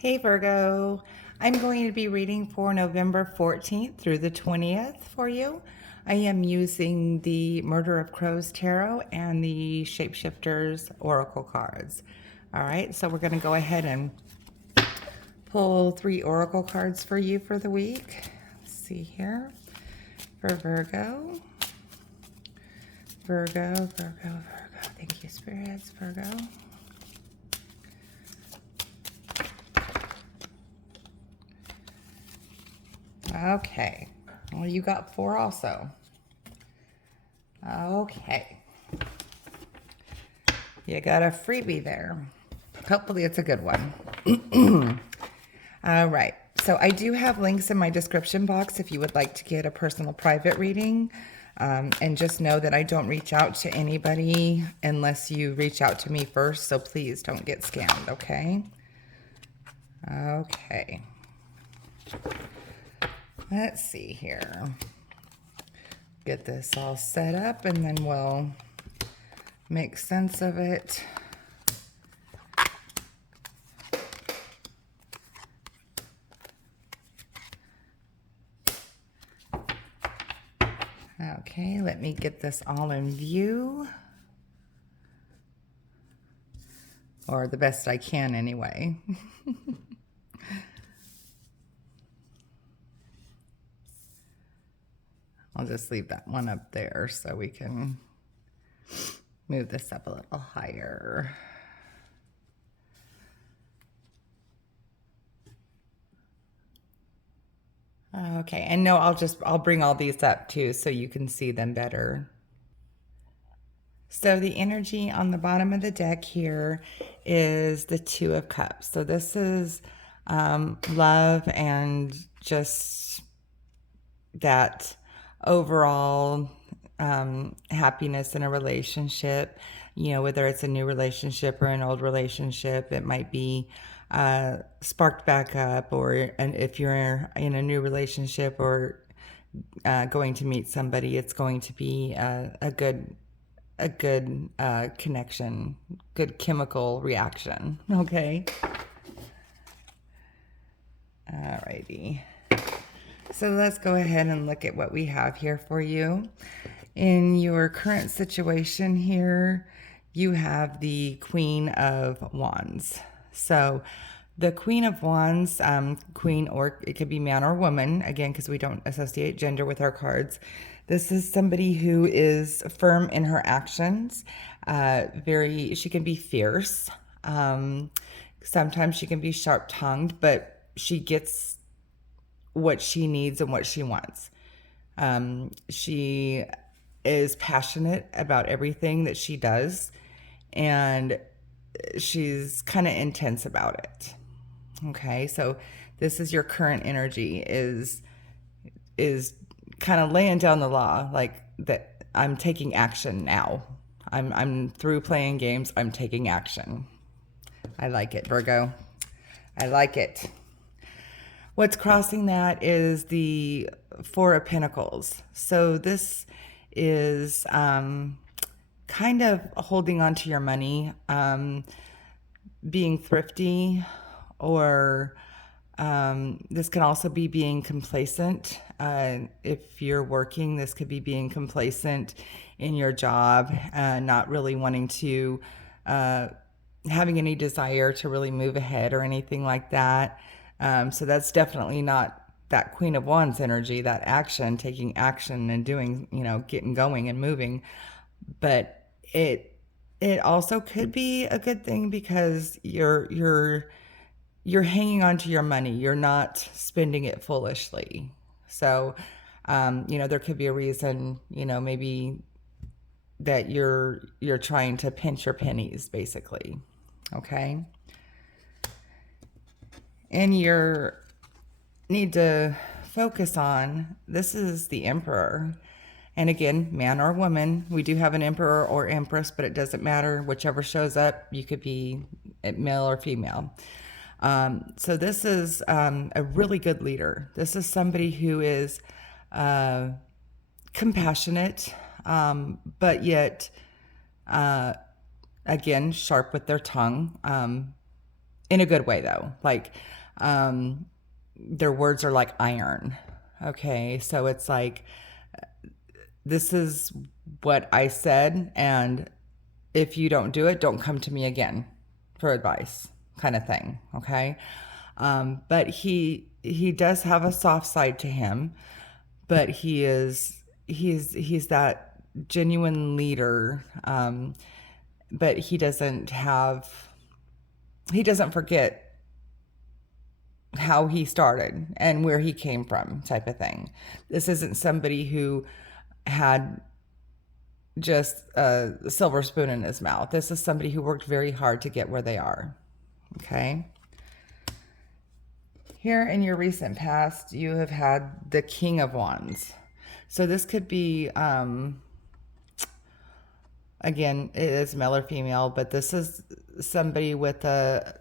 Hey Virgo, I'm going to be reading for November 14th through the 20th for you. I am using the Murder of Crows Tarot and the Shapeshifters Oracle cards. All right, so we're going to go ahead and pull 3 Oracle cards for you for the week. Let's see here. For Virgo. Virgo. Thank you, spirits. Virgo. Okay. Well, you got 4 also. Okay. You got a freebie there. Hopefully it's a good one. All right. So I do have links in my description box if you would like to get a personal private reading. And just know that I don't reach out to anybody unless you reach out to me first. So please don't get scammed, okay? Okay. Let's see here. Get this all set up and then we'll make sense of it. Okay, let me get this all in view. Or the best I can anyway. I'll just leave that one up there so we can move this up a little higher. Okay, and no, I'll bring all these up too so you can see them better. So the energy on the bottom of the deck here is the Two of Cups. So this is love and just that overall happiness in a relationship, you know, whether it's a new relationship or an old relationship, it might be sparked back up, or and if you're in a new relationship or going to meet somebody, it's going to be a good connection, good chemical reaction. Okay. Alrighty. So let's go ahead and look at what we have here for you. In your current situation here, you have the Queen of Wands. So the Queen of Wands, queen, or it could be man or woman, again, because we don't associate gender with our cards. This is somebody who is firm in her actions. She can be fierce. Sometimes she can be sharp-tongued, but she gets what she needs and what she wants. She is passionate about everything that she does, and she's kind of intense about it. Okay, so this is your current energy, is kind of laying down the law, like that I'm taking action now. I'm through playing games, I'm taking action. I like it, Virgo. I like it. What's crossing that is the Four of Pentacles. So this is kind of holding on to your money, being thrifty, or this can also be being complacent. If you're working, this could be being complacent in your job, not really wanting to, having any desire to really move ahead or anything like that. So that's definitely not that Queen of Wands energy, that action, taking action and doing, you know, getting going and moving. But it also could be a good thing because you're hanging on to your money. You're not spending it foolishly. So, you know, there could be a reason, you know, maybe that you're trying to pinch your pennies, basically. Okay. And you need to focus on, this is the Emperor. And again, man or woman, we do have an Emperor or Empress, but it doesn't matter. Whichever shows up, you could be male or female. So this is a really good leader. This is somebody who is compassionate, but yet, again, sharp with their tongue. in a good way though. Like, their words are like iron. Okay. So it's like, this is what I said. And if you don't do it, don't come to me again for advice, kind of thing. Okay. But he does have a soft side to him, but he's that genuine leader. But he doesn't forget how he started and where he came from, type of thing. This isn't somebody who had just a silver spoon in his mouth. This is somebody who worked very hard to get where they are. Okay. Here in your recent past, you have had the King of Wands. So this could be, again, it is male or female, but this is somebody with a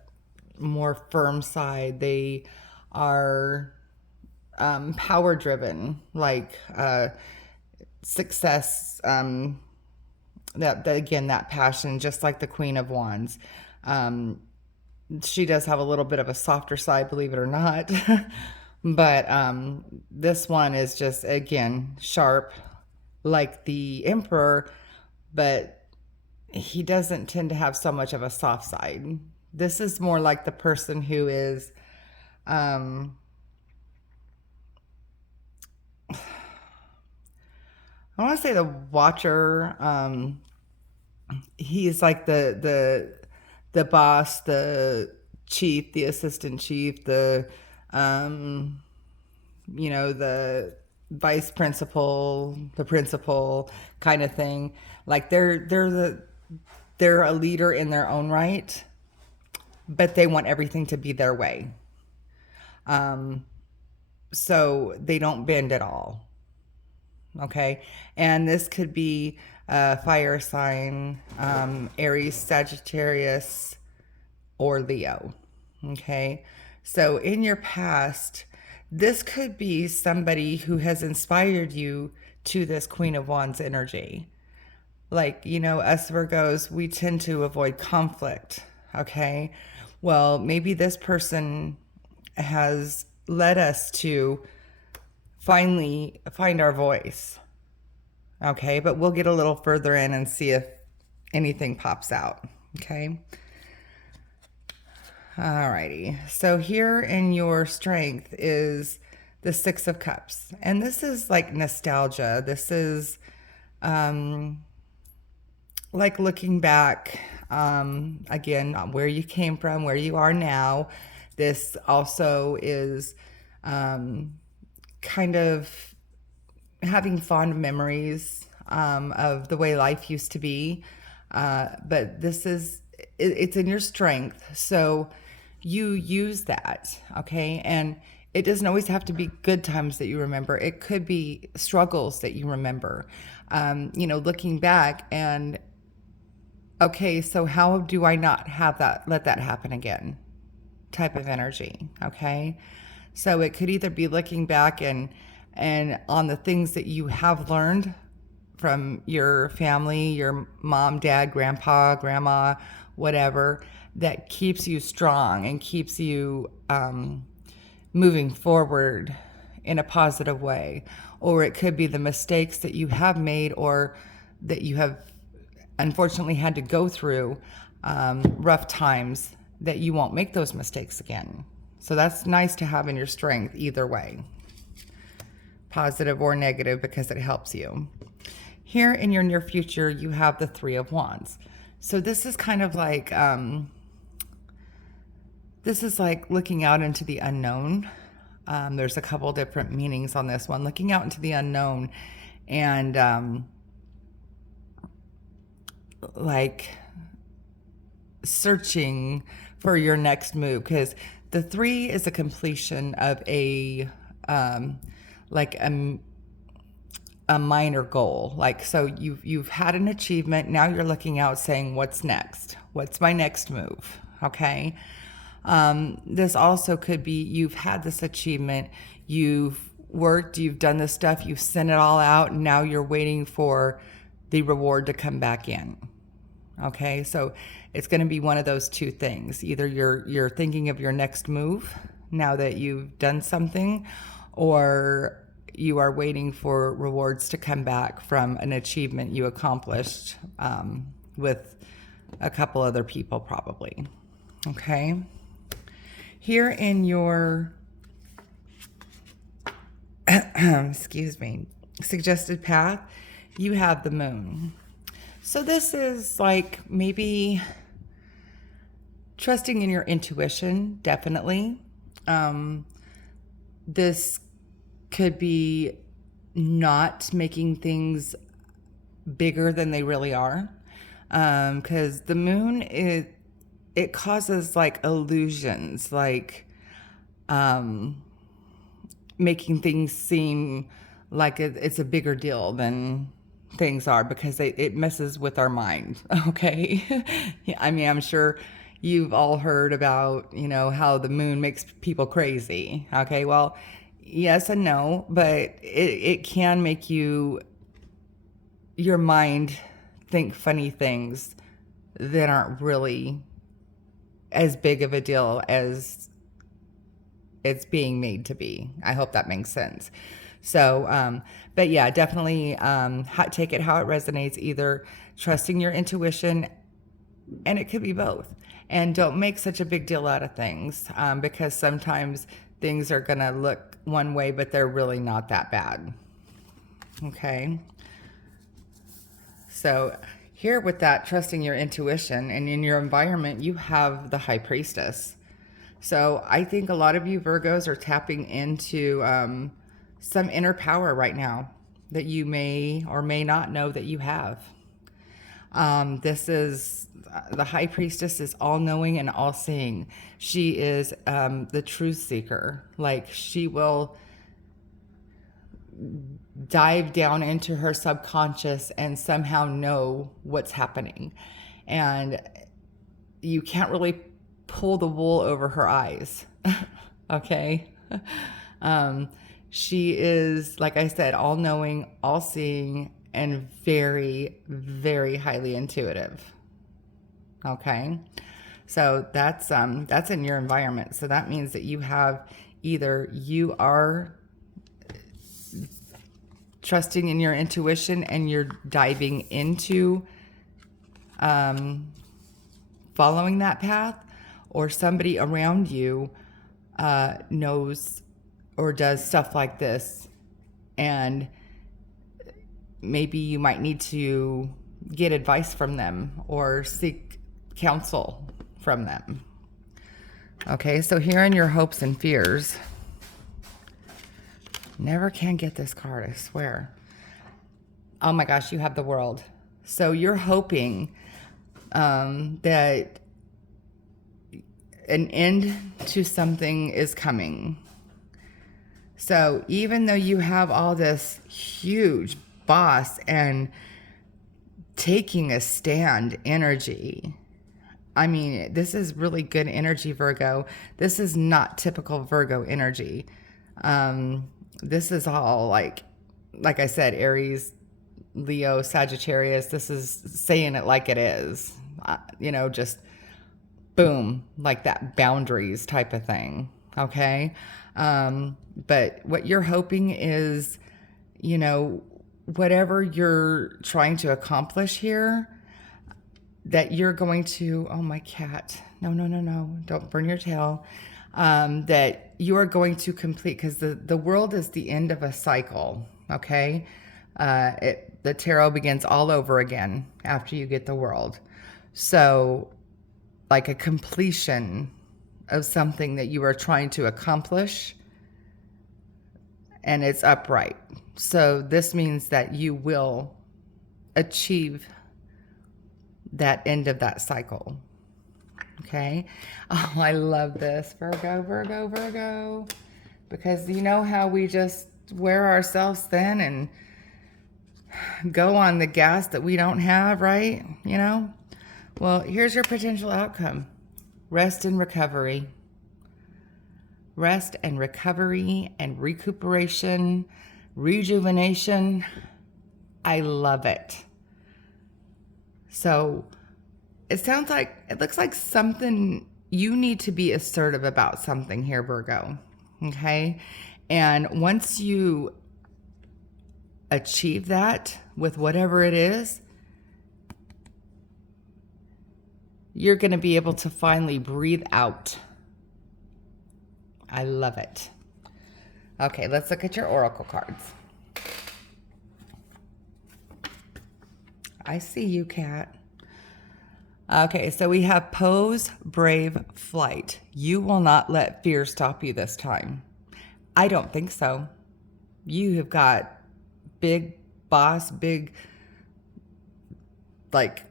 more firm side. They are power driven, like success, that again, that passion, just like the Queen of Wands. She does have a little bit of a softer side, believe it or not. But this one is just, again, sharp like the Emperor, but he doesn't tend to have so much of a soft side. This is more like the person who is, I want to say the watcher. He's like the boss, the chief, the assistant chief, the the vice principal, the principal, kind of thing. Like they're a leader in their own right, but they want everything to be their way. So they don't bend at all. Okay. And this could be a fire sign, Aries, Sagittarius, or Leo. Okay. So in your past, this could be somebody who has inspired you to this Queen of Wands energy. Like, us Virgos, we tend to avoid conflict. Okay. Well, maybe this person has led us to finally find our voice. Okay. But we'll get a little further in and see if anything pops out. Okay. Alrighty. So here in your strength is the Six of Cups. And this is like nostalgia. This is like looking back, again, where you came from, where you are now. This also is kind of having fond memories of the way life used to be. But it's in your strength. So you use that, okay? And it doesn't always have to be good times that you remember. It could be struggles that you remember. Looking back and, okay, so how do I not let that happen again? Type of energy, okay? So it could either be looking back and on the things that you have learned from your family, your mom, dad, grandpa, grandma, whatever, that keeps you strong and keeps you moving forward in a positive way. Or it could be the mistakes that you have made or that you have unfortunately had to go through, rough times, that you won't make those mistakes again. So that's nice to have in your strength either way, positive or negative, because it helps you. Here in your near future, you have the Three of Wands. So this is kind of like, looking out into the unknown. There's a couple different meanings on this one. Looking out into the unknown and like searching for your next move, because the three is a completion of a minor goal. Like, so you've had an achievement. Now you're looking out saying, what's next? What's my next move? Okay. This also could be, you've had this achievement, you've worked, you've done this stuff, you've sent it all out, and now you're waiting for the reward to come back in. Okay, so it's going to be one of those two things. Either you're thinking of your next move now that you've done something, or you are waiting for rewards to come back from an achievement you accomplished with a couple other people, probably. Okay, here in your excuse me, suggested path, you have the moon. So this is like maybe trusting in your intuition, definitely. This could be not making things bigger than they really are. Because the moon, it causes like illusions, like making things seem like it's a bigger deal than things are, because it messes with our mind. Okay. Yeah, I mean, I'm sure you've all heard about, how the moon makes people crazy. Okay. Well, yes and no, but it can make your mind think funny things that aren't really as big of a deal as it's being made to be. I hope that makes sense. So, but yeah, definitely take it how it resonates, either trusting your intuition, and it could be both. And don't make such a big deal out of things, because sometimes things are going to look one way, but they're really not that bad. Okay. So here with that, trusting your intuition, and in your environment, you have the High Priestess. So I think a lot of you Virgos are tapping into some inner power right now that you may or may not know that you have. This is the High Priestess is all-knowing and all-seeing. She is the truth seeker. Like, she will dive down into her subconscious and somehow know what's happening. And you can't really pull the wool over her eyes. Okay. She is, like I said, all knowing, all seeing, and very, very highly intuitive. Okay. So that's in your environment. So that means that you have, either you are trusting in your intuition and you're diving into following that path, or somebody around you knows or does stuff like this, and maybe you might need to get advice from them or seek counsel from them. Okay, so here in your hopes and fears, never can get this card, I swear. Oh my gosh, you have the World. So you're hoping that an end to something is coming. So even though you have all this huge boss and taking a stand energy, I mean, this is really good energy, Virgo. This is not typical Virgo energy. This is all like I said, Aries, Leo, Sagittarius. This is saying it like it is, just boom, like that boundaries type of thing. Okay. But what you're hoping is, whatever you're trying to accomplish here, that you're going to, oh, my cat, no, don't burn your tail, that you are going to complete, because the World is the end of a cycle. Okay. The tarot begins all over again after you get the World. So like a completion of something that you are trying to accomplish, and it's upright. So this means that you will achieve that end of that cycle. Okay. Oh, I love this. Virgo. Because you know how we just wear ourselves thin and go on the gas that we don't have, right? Well, here's your potential outcome. Rest and recovery. Rest and recovery and recuperation, rejuvenation. I love it. So it looks like something, you need to be assertive about something here, Virgo. Okay. And once you achieve that with whatever it is, you're going to be able to finally breathe out. I love it. Okay, let's look at your oracle cards. I see you, Cat. Okay, so we have pose, brave, flight. You will not let fear stop you this time. I don't think so. You have got big boss, big, like,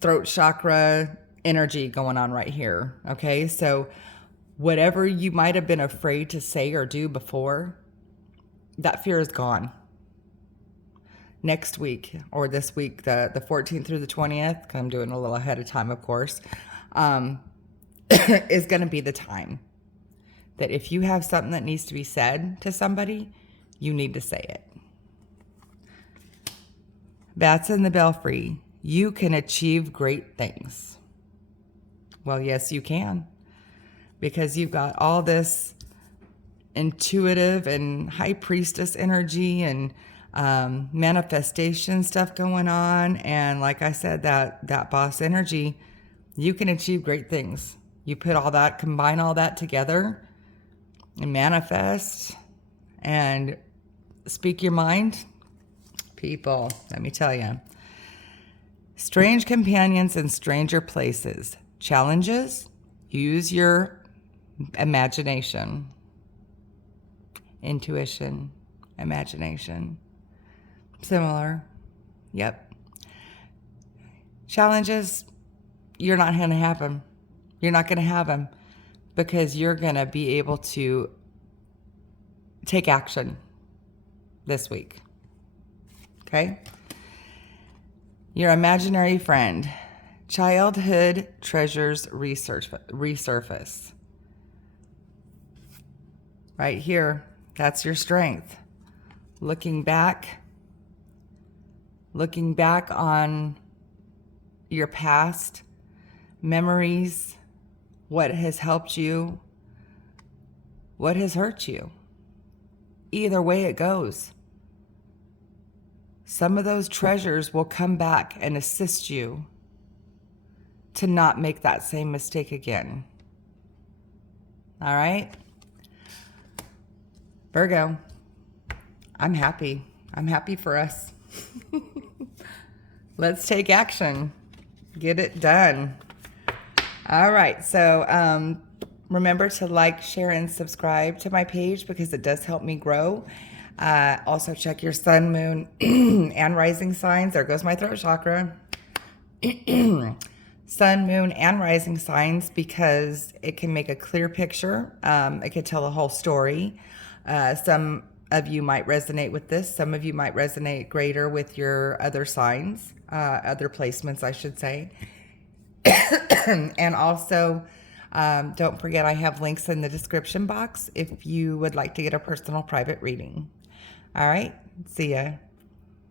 throat chakra energy going on right here. Okay, so whatever you might have been afraid to say or do before, that fear is gone. Next week, or this week, the 14th through the 20th, because I'm doing a little ahead of time, of course, is going to be the time that if you have something that needs to be said to somebody, you need to say it. Bats in the belfry. You can achieve great things. Well, yes, you can, because you've got all this intuitive and high priestess energy and manifestation stuff going on. And like I said, that boss energy, you can achieve great things. You put all that, combine all that together and manifest and speak your mind. People, let me tell you. Strange companions in stranger places. Challenges, use your imagination. Intuition, imagination. Similar. Yep. Challenges, you're not going to have them. You're not going to have them because you're going to be able to take action this week. Okay? Your imaginary friend. Childhood treasures resurface. Right here. That's your strength. Looking back on your past memories, what has helped you, what has hurt you. Either way it goes. Some of those treasures will come back and assist you to not make that same mistake again. All right? Virgo, I'm happy. I'm happy for us. Let's take action. Get it done. All right. So remember to like, share, and subscribe to my page because it does help me grow. Also check your sun, moon, and rising signs. There goes my throat chakra. Sun, moon, and rising signs because it can make a clear picture. It can tell the whole story. Some of you might resonate with this. Some of you might resonate greater with your other signs, other placements, I should say. And also, don't forget I have links in the description box if you would like to get a personal private reading. All right, see ya.